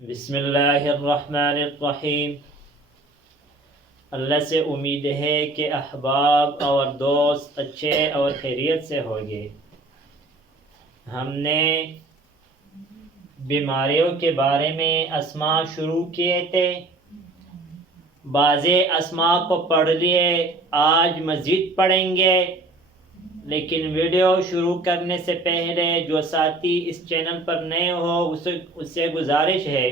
بسم اللہ الرحمن الرحیم۔ اللہ سے امید ہے کہ احباب اور دوست اچھے اور خیریت سے ہوگے۔ ہم نے بیماریوں کے بارے میں اسماء شروع کیے تھے، بعض اسماء کو پڑھ لیے، آج مزید پڑھیں گے۔ لیکن ویڈیو شروع کرنے سے پہلے جو ساتھی اس چینل پر نئے ہو اس سے گزارش ہے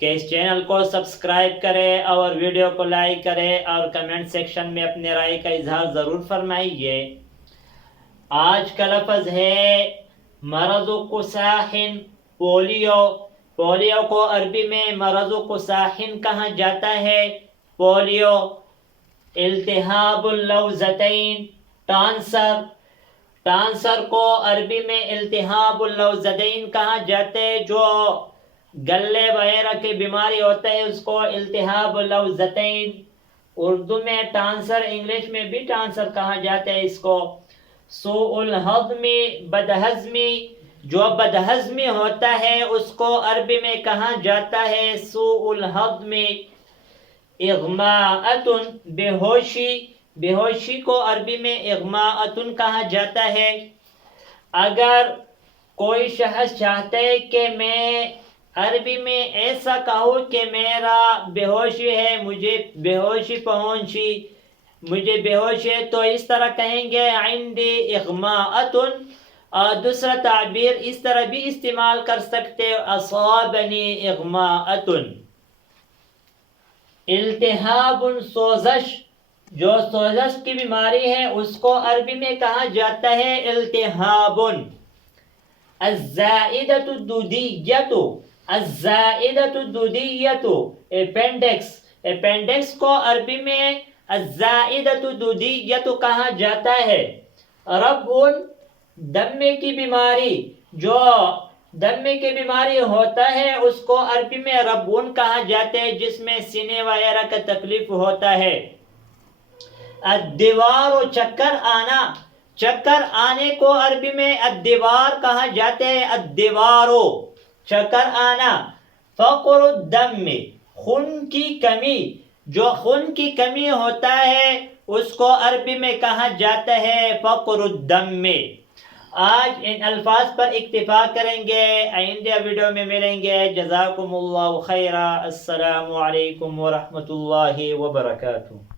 کہ اس چینل کو سبسکرائب کرے اور ویڈیو کو لائک کرے اور کمنٹ سیکشن میں اپنے رائے کا اظہار ضرور فرمائیے۔ آج کا لفظ ہے مرض قساحن، پولیو۔ پولیو کو عربی میں مرض قساحن کہا جاتا ہے۔ پولیو، التہاب اللوزتین، ٹانسر۔ ٹانسر کو عربی میں التہاب اللوزتین کہا جاتا ہے۔ جو گلے وغیرہ کی بیماری ہوتا ہے اس کو التہاب اللوزتین، اردو میں ٹانسر، انگلش میں بھی ٹانسر کہا جاتا ہے اس کو۔ سوء الہضمی، بدہضمی، جو بدہضمی ہوتا ہے اس کو عربی میں کہا جاتا ہے سوء الہضمی۔ اغماءۃ، بے ہوشی۔ بے ہوشی کو عربی میں اغماءۃ کہا جاتا ہے۔ اگر کوئی شخص چاہتا ہے کہ میں عربی میں ایسا کہوں کہ میرا بے ہوشی ہے، مجھے بے ہوشی پہنچی، مجھے بے ہوشی ہے، تو اس طرح کہیں گے عندی اغماءۃ۔ اور دوسرا تعبیر اس طرح بھی استعمال کر سکتے اصابنی اغماءۃ۔ التہاب، سوزش، جو سوزش کی بیماری ہے اس کو عربی میں کہا جاتا ہے التہاب۔ الزائدۃ الدودیۃ، الزائدۃ الدودیۃ، اپینڈکس۔ اپینڈکس کو عربی میں الزائدۃ الدودیۃ کہا جاتا ہے۔ ربع، دمے کی بیماری، جو دمے کی بیماری ہوتا ہے اس کو عربی میں ربع کہا جاتا ہے، جس میں سینے وغیرہ کا تکلیف ہوتا ہے۔ الدوار، چکر آنا۔ چکر آنے کو عربی میں الدوار کہا جاتا ہے، الدوار، چکر آنا۔ فقر الدم، خون کی کمی، جو خون کی کمی ہوتا ہے اس کو عربی میں کہا جاتا ہے فقر الدم۔ آج ان الفاظ پر اکتفا کریں گے، آئندہ ویڈیو میں ملیں گے۔ جزاکم اللہ خیرا۔ السلام علیکم ورحمۃ اللہ وبرکاتہ۔